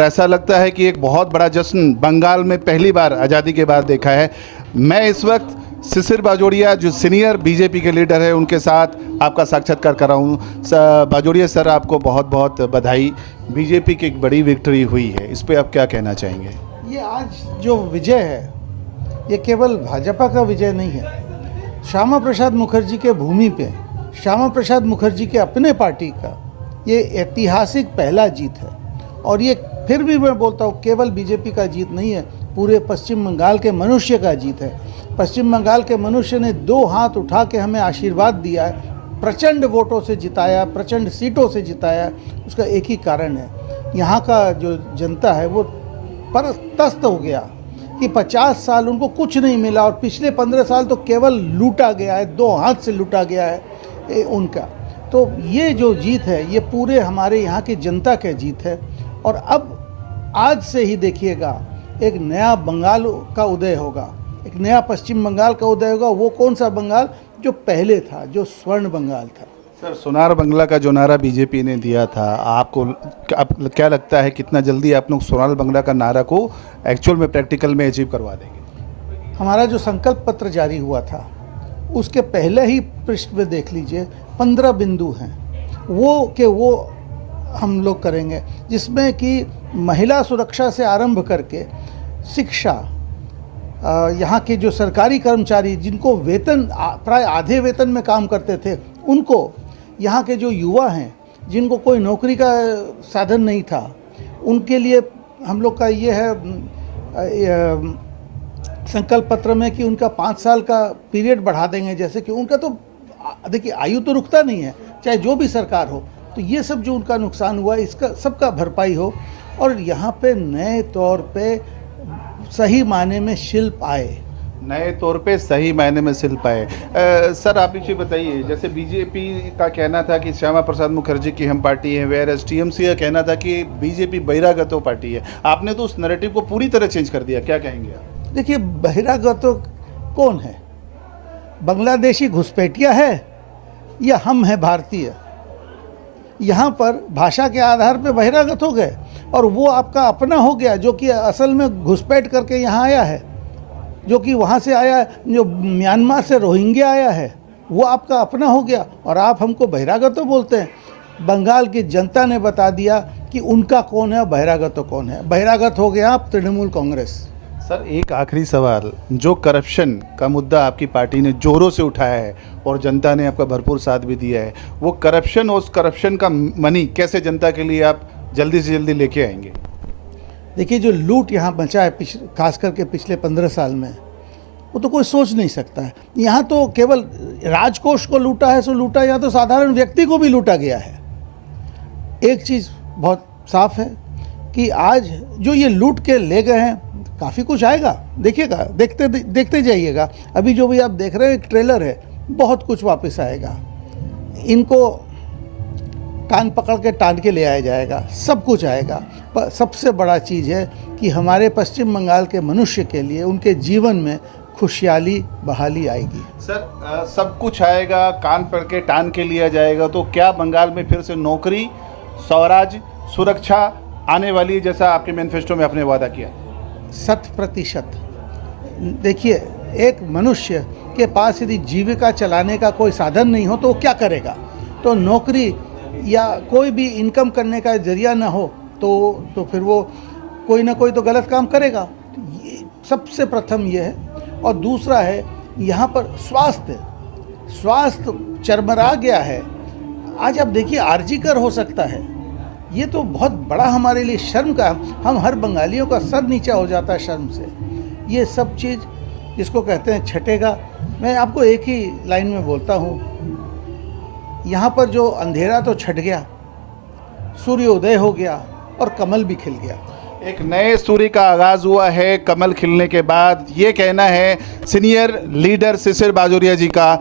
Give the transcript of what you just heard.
ऐसा लगता है कि एक बहुत बड़ा जश्न बंगाल में पहली बार आज़ादी के बाद देखा है। मैं इस वक्त शिशिर बाजोरिया जो सीनियर बीजेपी के लीडर है उनके साथ आपका साक्षात्कार कर रहा हूँ। बाजोरिया सर, आपको बहुत बहुत बधाई। बीजेपी की एक बड़ी विक्ट्री हुई है, इस पर आप क्या कहना चाहेंगे? ये आज जो विजय है ये केवल भाजपा का विजय नहीं है, श्यामा प्रसाद मुखर्जी के भूमि पे श्यामा प्रसाद मुखर्जी के अपने पार्टी का ये ऐतिहासिक पहला जीत है। और ये फिर भी मैं बोलता हूँ केवल बीजेपी का जीत नहीं है, पूरे पश्चिम बंगाल के मनुष्य का जीत है। पश्चिम बंगाल के मनुष्य ने दो हाथ उठा के हमें आशीर्वाद दिया है, प्रचंड वोटों से जिताया, प्रचंड सीटों से जिताया। उसका एक ही कारण है, यहाँ का जो जनता है वो परतस्त हो गया कि 50 साल उनको कुछ नहीं मिला और पिछले 15 साल तो केवल लूटा गया है, दो हाथ से लूटा गया है उनका। तो ये जो जीत है ये पूरे हमारे यहाँ की जनता की जीत है। और अब आज से ही देखिएगा एक नया बंगाल का उदय होगा, एक नया पश्चिम बंगाल का उदय होगा। वो कौन सा बंगाल जो पहले था, जो स्वर्ण बंगाल था। सर, सोनार बंगला का जो नारा बीजेपी ने दिया था, आपको क्या लगता है कितना जल्दी आप लोग सोनार बंगला का नारा को एक्चुअल में प्रैक्टिकल में अचीव करवा देंगे? हमारा जो संकल्प पत्र जारी हुआ था उसके पहले ही पृष्ठ में देख लीजिए 15 बिंदु हैं वो हम लोग करेंगे, जिसमें कि महिला सुरक्षा से आरंभ करके शिक्षा, यहाँ के जो सरकारी कर्मचारी जिनको वेतन प्राय आधे वेतन में काम करते थे उनको, यहाँ के जो युवा हैं जिनको कोई नौकरी का साधन नहीं था उनके लिए हम लोग का ये है संकल्प पत्र में कि उनका 5 साल का पीरियड बढ़ा देंगे। जैसे कि उनका तो देखिए आयु तो रुकता नहीं है, चाहे जो भी सरकार हो। तो ये सब जो उनका नुकसान हुआ इसका सबका भरपाई हो और यहाँ पे नए तौर पे सही मायने में शिल्प आए, नए तौर पे सही मायने में शिल्प आए। सर, आप इसे बताइए, जैसे बीजेपी का कहना था कि श्यामा प्रसाद मुखर्जी की हम पार्टी है, वेयरएज टीएमसी का कहना था कि बीजेपी बहिरागतो पार्टी है। आपने तो उस नैरेटिव को पूरी तरह चेंज कर दिया, क्या कहेंगे आप? देखिए, बहिरागतो कौन है? बांग्लादेशी घुसपैठिया है या हम हैं भारतीय? यहाँ पर भाषा के आधार पे बहिरागत हो गए और वो आपका अपना हो गया जो कि असल में घुसपैठ करके यहाँ आया है, जो कि वहाँ से आया है, जो म्यांमार से रोहिंग्या आया है, वो आपका अपना हो गया और आप हमको बहिरागत बोलते हैं। बंगाल की जनता ने बता दिया कि उनका कौन है, बहिरागत कौन है। बहिरागत हो गया आप तृणमूल कांग्रेस। सर, एक आखिरी सवाल, जो करप्शन का मुद्दा आपकी पार्टी ने जोरों से उठाया है और जनता ने आपका भरपूर साथ भी दिया है, वो करप्शन और उस करप्शन का मनी कैसे जनता के लिए आप जल्दी से जल्दी लेके आएंगे? देखिए, जो लूट यहाँ बचा है खास करके पिछले 15 साल में, वो तो कोई सोच नहीं सकता है। यहाँ तो केवल राजकोष को लूटा है सो लूटा, यहाँ तो साधारण व्यक्ति को भी लूटा गया है। एक चीज़ बहुत साफ है कि आज जो ये लूट के ले गए हैं काफ़ी कुछ आएगा, देखिएगा, देखते जाइएगा। अभी जो भी आप देख रहे हैं एक ट्रेलर है, बहुत कुछ वापस आएगा। इनको कान पकड़ के टान के ले आया जाएगा, सब कुछ आएगा। पर सबसे बड़ा चीज़ है कि हमारे पश्चिम बंगाल के मनुष्य के लिए उनके जीवन में खुशहाली बहाली आएगी। सर, सब कुछ आएगा, कान पकड़ के टान के लिया जाएगा, तो क्या बंगाल में फिर से नौकरी, स्वराज, सुरक्षा आने वाली है जैसा आपके मैनिफेस्टो में आपने वादा किया? 100%। देखिए, एक मनुष्य के पास यदि जीविका चलाने का कोई साधन नहीं हो तो वो क्या करेगा? तो नौकरी या कोई भी इनकम करने का जरिया ना हो तो फिर वो कोई ना कोई तो गलत काम करेगा। ये सबसे प्रथम ये है। और दूसरा है यहाँ पर स्वास्थ्य चरमरा गया है। आज आप देखिए आरजीकर हो सकता है, ये तो बहुत बड़ा हमारे लिए शर्म का, हम हर बंगालियों का सर नीचा हो जाता है शर्म से। ये सब चीज़ जिसको कहते हैं छटेगा। मैं आपको एक ही लाइन में बोलता हूँ, यहाँ पर जो अंधेरा तो छट गया, सूर्योदय हो गया और कमल भी खिल गया। एक नए सूर्य का आगाज़ हुआ है कमल खिलने के बाद, ये कहना है सीनियर लीडर शिशिर बाजोरिया जी का।